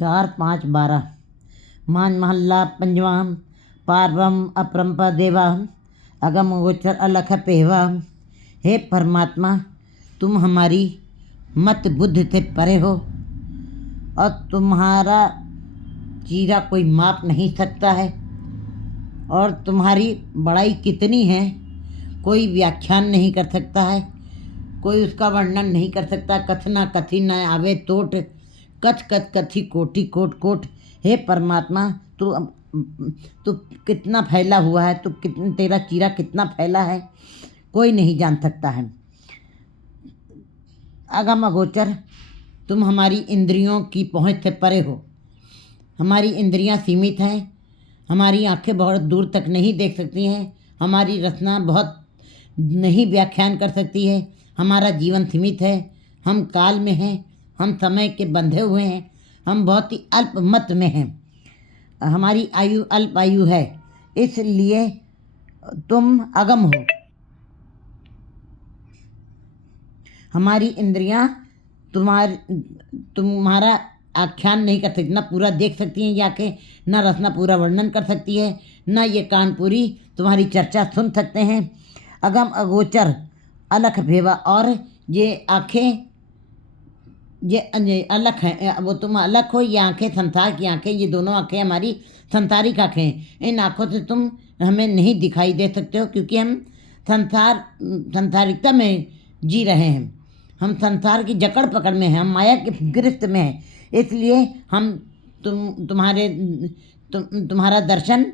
4 5 12 मान महल्ला पंजवा पार्वम अपरंपा देवा अगम गोचर अलख पेवा। हे परमात्मा, तुम हमारी मत बुद्धि से परे हो और तुम्हारा चीरा कोई माप नहीं सकता है और तुम्हारी बड़ाई कितनी है कोई व्याख्यान नहीं कर सकता है, कोई उसका वर्णन नहीं कर सकता। कथना कथी न आवे तोट, कथ कथ कथी कोटि कोट कोट। हे परमात्मा, तू कितना फैला हुआ है, तेरा चीरा कितना फैला है कोई नहीं जान सकता है। अगम अगोचर, तुम हमारी इंद्रियों की पहुँच से परे हो। हमारी इंद्रियां सीमित हैं, हमारी आंखें बहुत दूर तक नहीं देख सकती हैं, हमारी रचना बहुत नहीं व्याख्यान कर सकती है, हमारा जीवन सीमित है, हम काल में हैं, हम समय के बंधे हुए हैं, हम बहुत ही अल्प मत में हैं, हमारी आयु अल्प आयु है, इसलिए तुम अगम हो। हमारी इंद्रियां तुम्हारा आख्यान नहीं कर सकती, न पूरा देख सकती हैं ये आँखें, न रचना पूरा वर्णन कर सकती है, न ये कान पूरी तुम्हारी चर्चा सुन सकते हैं। अगम अगोचर अलख भेवा, और ये आँखें ये अलख हैं, वो तुम अलख हो, ये आँखें संसार की आँखें, ये दोनों आँखें हमारी संसारिक आँखें हैं। इन आँखों से तुम हमें नहीं दिखाई दे सकते हो क्योंकि हम संसारिकता में जी रहे हैं, हम संसार की जकड़ पकड़ में हैं, हम माया के गिरफ्त में हैं, इसलिए हम तुम्हारा दर्शन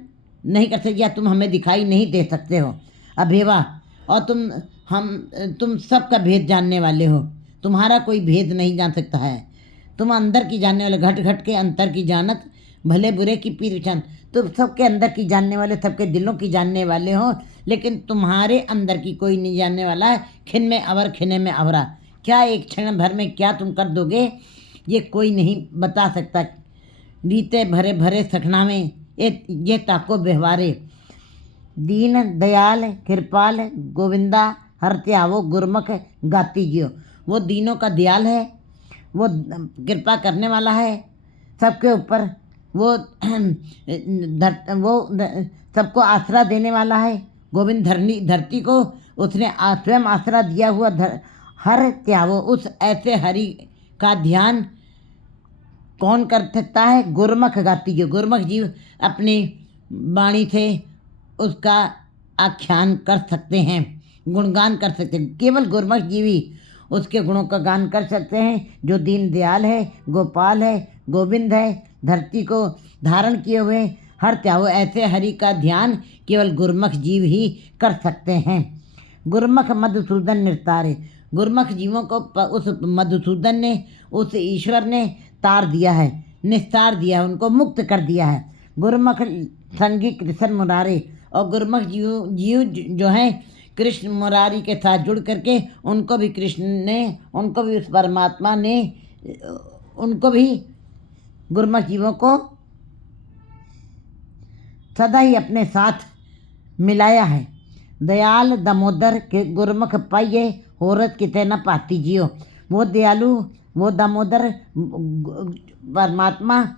नहीं कर सकते या तुम हमें दिखाई नहीं दे सकते हो। अभेवा, और तुम सबका भेद जानने वाले हो, तुम्हारा कोई भेद नहीं जान सकता है। तुम अंदर की जानने वाले, घट घट के अंतर की जानत, भले बुरे की पीरचन। तुम सबके अंदर की जानने वाले, सबके दिलों की जानने वाले हो, लेकिन तुम्हारे अंदर की कोई नहीं जानने वाला है। खिन में अवर खिने में अवरा, क्या एक क्षण भर में क्या तुम कर दोगे ये कोई नहीं बता सकता। रीते भरे भरे सखना में ये ताको व्यवहारे। दीन दयाल कृपाल गोविंदा हर त्यावो गुरमुख गाती जियो। वो दीनों का दयाल है, वो कृपा करने वाला है सबके ऊपर, वो सबको आसरा देने वाला है। गोविंद धरती को उसने स्वयं आसरा दिया हुआ हर त्यावो, उस ऐसे हरि का ध्यान कौन कर सकता है। गुरमुख गाती जो, गुरमुख जीव अपनी वाणी से उसका आख्यान कर सकते हैं, गुणगान कर सकते हैं। केवल गुरमुख जीवी उसके गुणों का गान कर सकते हैं, जो दीन दयाल है, गोपाल है, गोविंद है, धरती को धारण किए हुए हर त्यागो। ऐसे हरि का ध्यान केवल गुरमुख जीव ही कर सकते हैं। गुरमुख मधुसूदन निस्तारे, गुरमुख जीवों को उस मधुसूदन ने, उस ईश्वर ने तार दिया है, निस्तार दिया है, उनको मुक्त कर दिया है। गुरमुख संगी कृष्ण मुरारे, और गुरमुख जीव जो हैं कृष्ण मुरारी के साथ जुड़ करके उनको भी कृष्ण ने, उनको भी उस परमात्मा ने, उनको भी गुरमुख जीवों को सदा ही अपने साथ मिलाया है। दयाल दामोदर के गुरमुख पाइये होरत किते न पाती जियो। वो दयालु, वो दामोदर परमात्मा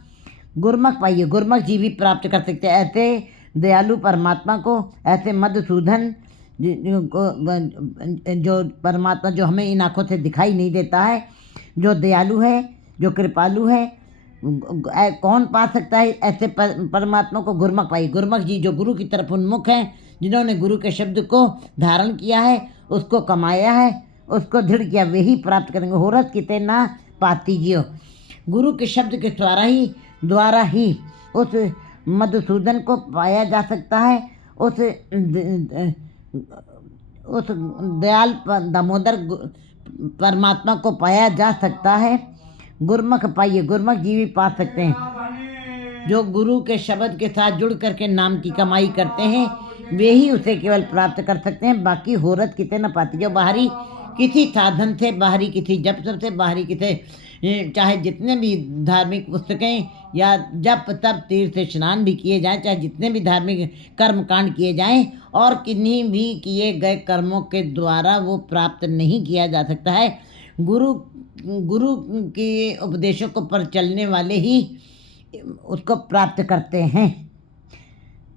गुरमुख पाइये, गुरमुख जी भी प्राप्त कर सकते हैं। ऐसे दयालु परमात्मा को, ऐसे मधुसूदन जो परमात्मा जो हमें इन आँखों से दिखाई नहीं देता है, जो दयालु है, जो कृपालु है, कौन पा सकता है ऐसे परमात्मा को। गुरमुख पाइये, गुरमुख जी जो गुरु की तरफ उन्मुख हैं, जिन्होंने गुरु के शब्द को धारण किया है, उसको कमाया है, उसको दृढ़ किया, वे ही प्राप्त करेंगे। होरत किते ना पाती जियो। गुरु के शब्द के द्वारा ही उस मधुसूदन को पाया जा सकता है, उस दयाल दामोदर परमात्मा को पाया जा सकता है। गुरमुख पाइये, गुरमुख जी भी पा सकते हैं। जो गुरु के शब्द के साथ जुड़ करके नाम की कमाई करते हैं, वे ही उसे केवल प्राप्त कर सकते हैं। बाकी होरत किते न पाती, जो बाहरी किसी साधन से, बाहरी किसी जप से, बाहरी किसी चाहे जितने भी धार्मिक पुस्तकें या जप तप तीर्थ स्नान भी किए जाएं, चाहे जितने भी धार्मिक कर्म कांड किए जाएं, और किन्हीं भी किए गए कर्मों के द्वारा वो प्राप्त नहीं किया जा सकता है। गुरु गुरु के उपदेशों को पर चलने वाले ही उसको प्राप्त करते हैं।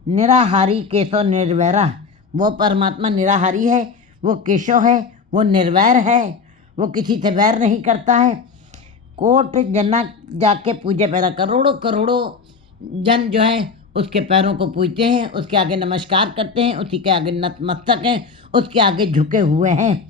निराहारी केशव निर्वैरा, वो परमात्मा निराहारी है, वो केशव है, वो निर्वैर है, वो किसी से वैर नहीं करता है। कोट जना जाके पूजे पैरा, करोड़ों करोड़ों जन जो है उसके पैरों को पूजते हैं, उसके आगे नमस्कार करते हैं, उसी के आगे नतमस्तक हैं, उसके आगे झुके हुए हैं।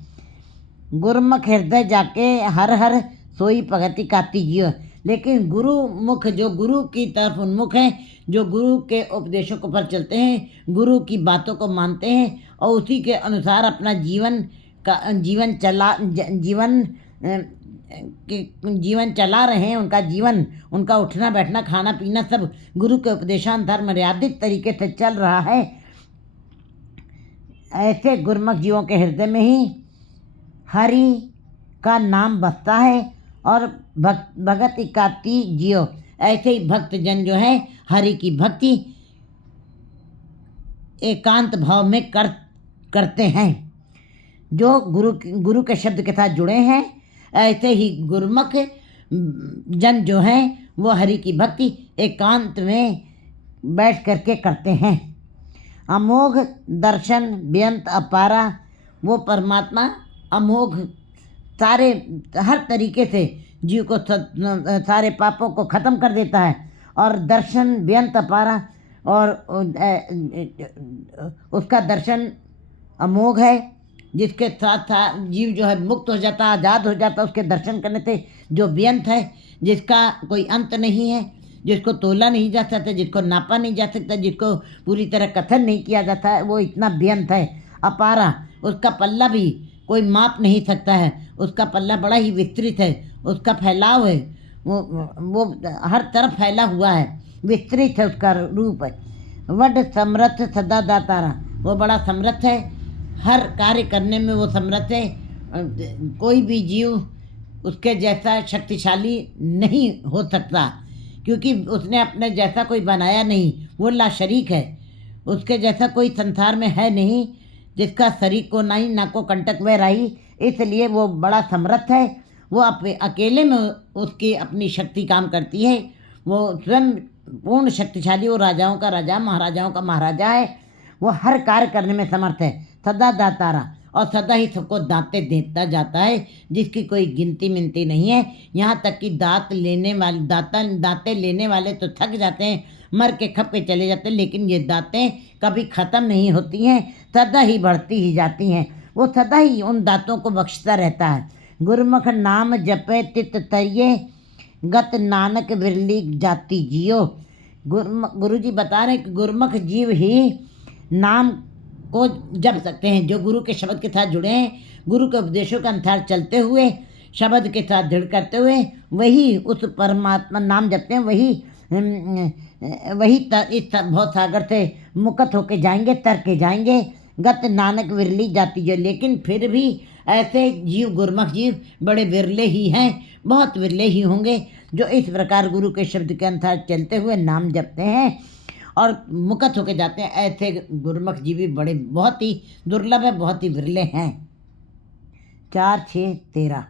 गुरुमुख हृदय जाके हर हर सोई भगति काती जियो। लेकिन गुरु मुख, जो गुरु की तरफ उन्मुख हैं, जो गुरु के उपदेशों को पर चलते हैं, गुरु की बातों को मानते हैं और उसी के अनुसार अपना जीवन चला रहे हैं। उनका जीवन, उनका उठना बैठना खाना पीना सब गुरु के उपदेशानुसार मर्यादित तरीके से चल रहा है। ऐसे गुरुमुख जीवों के हृदय में ही हरि का नाम बसता है और भगत इकाती जियो। ऐसे ही भक्त जन जो है हरि की भक्ति एकांत भाव में करते हैं। जो गुरु के शब्द के साथ जुड़े हैं, ऐसे ही गुरुमुख जन जो हैं वो हरि की भक्ति एकांत में बैठ करके करते हैं। अमोघ दर्शन बेअंत अपारा, वो परमात्मा अमोघ सारे हर तरीके से जीव को सारे पापों को ख़त्म कर देता है। और दर्शन बेअंत अपारा, और उसका दर्शन अमोघ है, जिसके साथ साथ जीव जो है मुक्त हो जाता, आज़ाद हो जाता उसके दर्शन करने से, जो बेअंत है, जिसका कोई अंत नहीं है, जिसको तोला नहीं जा सकता, जिसको नापा नहीं जा सकता, जिसको पूरी तरह कथन नहीं किया जाता है, वो इतना बेअंत है। अपारा, उसका पल्ला भी कोई माप नहीं सकता है, उसका पल्ला बड़ा ही विस्तृत है, उसका फैलाव है, वो हर तरफ फैला हुआ है, विस्तृत है उसका रूप है। वड समर्थ सदा दातारा, वो बड़ा समर्थ है, हर कार्य करने में वो समर्थ है। कोई भी जीव उसके जैसा शक्तिशाली नहीं हो सकता, क्योंकि उसने अपने जैसा कोई बनाया नहीं, वो लाशरीक है। उसके जैसा कोई संसार में है नहीं, जिसका शरीक को नहीं ना को कंटक वह राही, इसलिए वो बड़ा समर्थ है। वो अकेले में उसकी अपनी शक्ति काम करती है। वो स्वयं पूर्ण शक्तिशाली, वो राजाओं का राजा, महाराजाओं का महाराजा है। वो हर कार्य करने में समर्थ है। सदा दातारा, और सदा ही सबको दाते देता जाता है, जिसकी कोई गिनती मिनती नहीं है। यहाँ तक कि दाते लेने वाले तो थक जाते हैं, मर के खप के चले जाते हैं, लेकिन ये दातें कभी ख़त्म नहीं होती हैं, सदा ही बढ़ती ही जाती हैं। वो सदा ही उन दातों को बख्शता रहता है। गुरुमुख नाम जपे तित तरिये, गत नानक विरली जाति जियो। गुरु जी बता रहे हैं कि गुरुमुख जीव ही नाम को जप सकते हैं। जो गुरु के शब्द के साथ जुड़े हैं, गुरु के उपदेशों के अनुसार चलते हुए, शब्द के साथ दृढ़ करते हुए, वही उस परमात्मा नाम जपते हैं, वही इस बहुत सागर से मुक्त होके जाएंगे, तर के जाएंगे। गत नानक विरली जाति जो, लेकिन फिर भी ऐसे जीव, गुरुमुख जीव बड़े विरले ही हैं, बहुत विरले ही होंगे जो इस प्रकार गुरु के शब्द के अनुसार चलते हुए नाम जपते हैं और मुक्त होके जाते हैं। ऐसे गुरुमुख जीव भी बड़े बहुत ही दुर्लभ है, बहुत ही विरले हैं। 4, 6, 13